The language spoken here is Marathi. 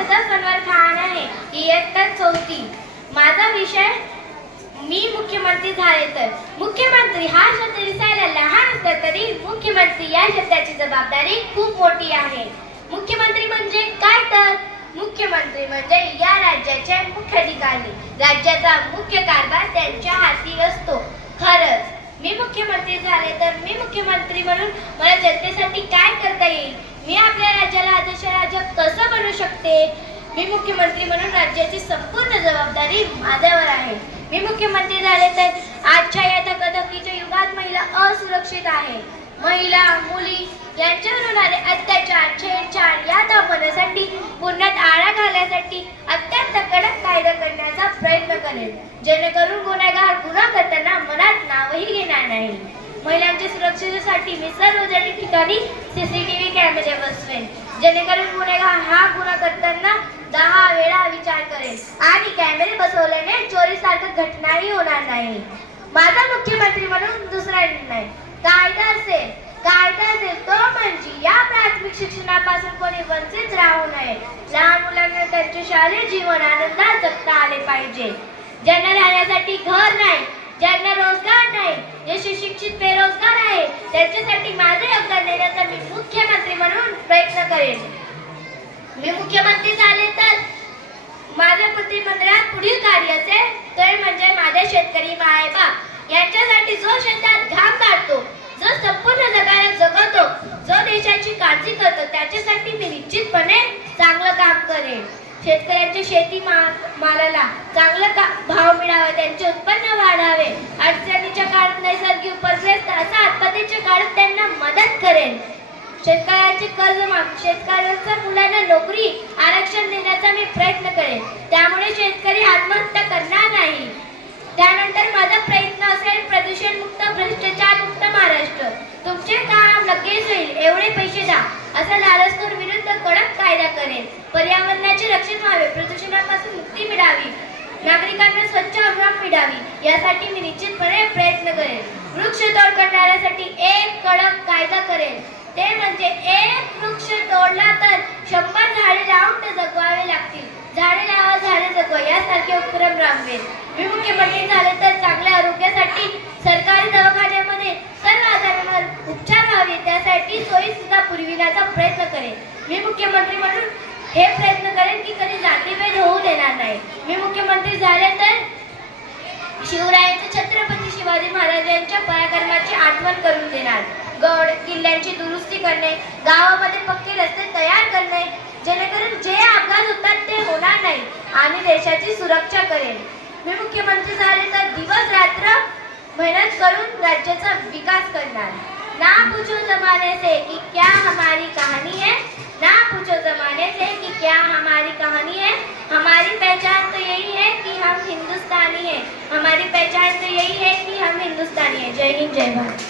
सदफ अनवर खान आहे. इयत्ता चौथी. माझा विषय मी मुख्यमंत्री झाले तर. मुख्यमंत्री हा शब्द दिसायला लहान असला तरी मुख्यमंत्री या शब्दाची जबाबदारी खूप मोठी आहे. मुख्यमंत्री म्हणजे काय तर? मुख्यमंत्री म्हणजे या राज्याचे मुख्य अधिकारी राज्याचा मुख्य कारभार त्यांच्या हाती असतो. खरंच मी मुख्यमंत्री झाले तर मी मुख्यमंत्री म्हणून मला जनतेसाठी काय करता येईल? मी आपल्या राज्याला आदर्श राज्य कसं बनवू शकते? मी मुख्यमंत्री म्हणून राज्याची संपूर्ण जबाबदारी माझ्यावर आहे. मी मुख्यमंत्री झाले तर आजच्या या धकाधकीच्या युगात महिला असुरक्षित आहे. महिला मुली यांच्यावर होणारे अत्याचार छेडछाड या थांबवण्यासाठी पुण्यात आळा घालण्यासाठी अत्यंत कडक कायदा करण्याचा प्रयत्न करेल जेणेकरून गुन्हेगार गुन्हा करताना मनात नावही घेणार नाही. महिलांच्या सुरक्षेसाठी मी सार्वजनिक ठिकाणी सीसीटीव्ही कॅमेरे बसवेल जेणेकरून गुन्हेगार हा गुन्हा करताना दहा वेळा विचार करेल आणि कॅमेरे बसवल्याने चोरीसारख्या घटनाही होणार नाही. माझा मुख्यमंत्री म्हणून दुसरा निर्णय. कायदा असेल कायदा असेल तो म्हणजे या प्राथमिक शिक्षणापासून कोणी वंचित राहू नये. लहान मुलांना त्यांचे शालेय जीवन आनंदात जगता आले पाहिजे. ज्यांना राहण्यासाठी घर नाही ज्यांना रोजगार नाही जे सुशिक्षित बेरोजगार आहे त्यांच्यासाठी माझे योगदान देण्याचा मी मुख्यमंत्री म्हणून प्रयत्न करेन. मी मुख्यमंत्री झाले तर माझ्या मंत्रिमंडळात पुढील कार्य असेल तर म्हणजे माझे शेतकरी मायबाप. यांच्यासाठी जो शेतात घाम काढतो जो संपूर्ण जगाला जगवतो जो देशाची काळजी करतो त्याच्यासाठी मी निश्चितपणे चांगलं काम करेन. शेतकऱ्यांच्या शेती मा- मालाला चांगला का भाव मिळावा त्यांचे उत्पन्न वाढावे. अडचणीच्या काळात नैसर्गिक उपग्रस्त असा आत्महत्येच्या काळात त्यांना मदत करेन. शेतकऱ्याचे कर्ज माफ. शेतकऱ्यांच्या मुलांना नोकरी आरक्षण देण्याचा मी प्रयत्न करेन. त्यामुळे शेतकरी आत्महत्या करणार नाही. त्यानंतर माझा प्रयत्न असेल प्रदूषण मुक्त भ्रष्टाचार मुक्त महाराष्ट्र. तुमचे काम लगेच होईल एवढे पैसे द्या. असा लालचखोर विरुद्ध कडक कायदा करेन. पर्यावरणाचे रक्षण व्हावे प्रदूषणापासून मुक्ती मिळावी. नागरिकांना स्वच्छ हवा मिळावी यासाठी मी निश्चितपणे प्रयत्न करेन. वृक्षतोड करणाऱ्यासाठी एक कडक कायदा करेन. ते म्हणजे एक वृक्ष तोडला तर शंभर झाडे लावून ते जगवावे लागतील. झाडे लावा झाडे जगवा यासारखे उपक्रम राबवेल. मी मुख्यमंत्री झाले तर चांगल्या आरोग्यासाठी सरकारी दवाखान्यामध्ये सर्व आजारांवर उपचार व्हावे त्यासाठी सोयी सुद्धा पुरविण्याचा प्रयत्न करेन मी मुख्यमंत्री म्हणून हे प्रयत्न करेन की कधी जातीभेद होऊ देणार नाही. मी मुख्यमंत्री झाले तर शिवरायांचे छत्रपती शिवाजी महाराजांच्या पराक्रमाची आठवण करून देणार. गड किल्ल्यांची दुरुस्ती करणे गावामध्ये पक्के रस्ते तयार करणे जेणेकरून जे अपघात होतात ते होणार नाही. आम्ही देशाची सुरक्षा करेन. मी मुख्यमंत्री झाले तर दिवस रात्र मेहनत करून राज्याचा विकास करणार. ना पूछो जमाने से कि क्या हमारी कहानी है? ना पूछो जमाने से कि क्या हमारी कहानी है? हमारी पहचान तो यही है कि हम हिंदुस्तानी हैं। हमारी पहचान तो यही है कि हम हिंदुस्तानी हैं। जय हिंद जय भारत।